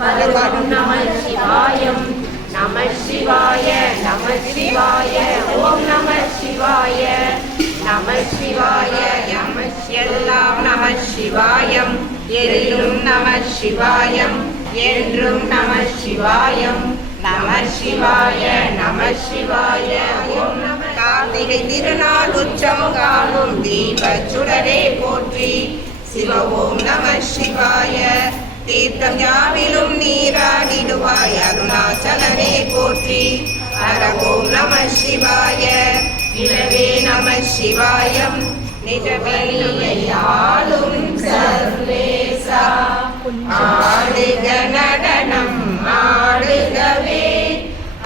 பருவம் நம சிவாயம் நம சிவாய நம சிவாய ஓம் நம சிவாய நம சிவாய நம எல்லாம் நம சிவாயம் எரிலும் நம சிவாயம் என்றும் நம சிவாயம் நம சிவாய நம சிவாய ஓம் நம கார்த்திகை திருநாள் உற்சவம் காணும் தீப சுடரே போற்றி சிவ ஓம் நம சிவாய தீர்த்தம் யாவிலும் நீராடிடுவாய் அருணாச்சலனே போற்றி ஹர ஓம் நம சிவாய நிலவே நம சிவாயம் நிஜவெளியாலும் சர்வேசா ஆடுக நடனம் ஆடுகவே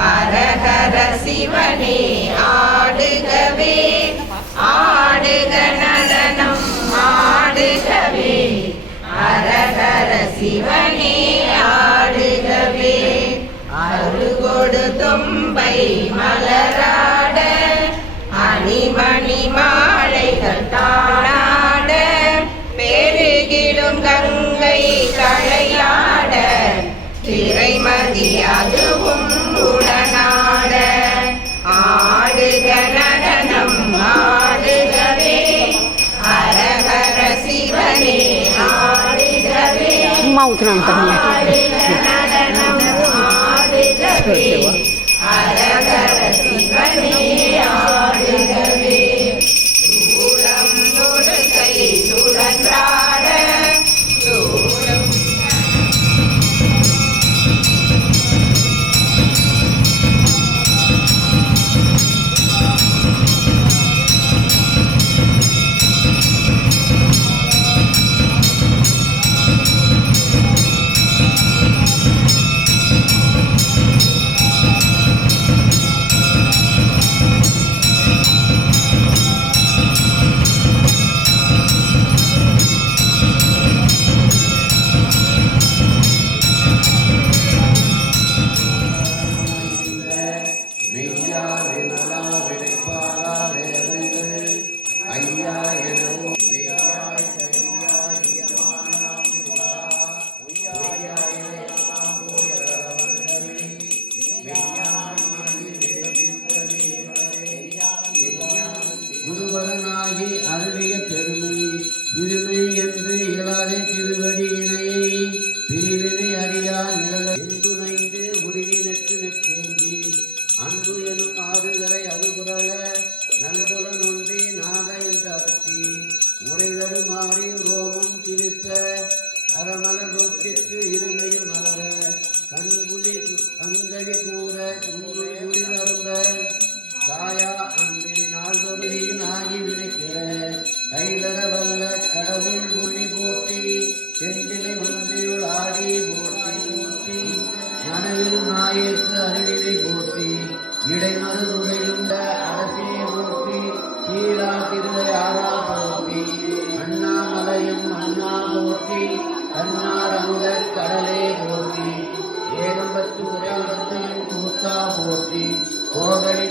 ஹரஹர சிவனே ஆடுகவே ஆடுக நடனம் ஆடுகவே ஹரஹர சிவனே ஆடுகவே அருகொடு தொம்பை மலராட அணிமணி மாலைகள் தானாட பெருகிடும் கங்கை களையாட திரைமதி அதுவும் உடனாட ஆடுக நடனம் ஆடுகவே ஹரஹர சிவனே ஆடுகவே நடனம் ஆடுகவே ஹரஹர சிவனே ஆடுகவே சூடம் தொடுகை சுழன்றாட சூடம் குருபரனாகி அருளிய பெருமை இருமை என்று இயலாதே திருவடி இணையை பிரிவினை அறியா நிழல என்புனைந்து உருகி நெற்று நெற்கேந்தி அன்பு எனும் ஆறுதலை அதுபுரள நல்புலன் ஒன்றி நாத என்று அறுத்தி முறைதடு மாறி ரோமம் கிழித்த அறமல ரோட்டிற்கு இருமையில் மலர கண்குழி அங்கழி கூற குழி வரும்ப தாயா அன்பினி நாள்தொழில் ஆகி விதைக்கிற கைலர வல்ல கடவுள் மொழி போற்றி செந்திலை மந்தியுள் ஆடி போற்றி மனவில் நாயேற்று அருளினை போற்றி இடைமறு உரையுண்ட அரசியை போற்றி கீழா திருவை ஆறா போற்றி அண்ணாமலையும் அண்ணா போற்றி கண்ணாரமுத கடலே போற்றி ஏகம்பத்து உரையுடன் கூத்தா போற்றி கோகடி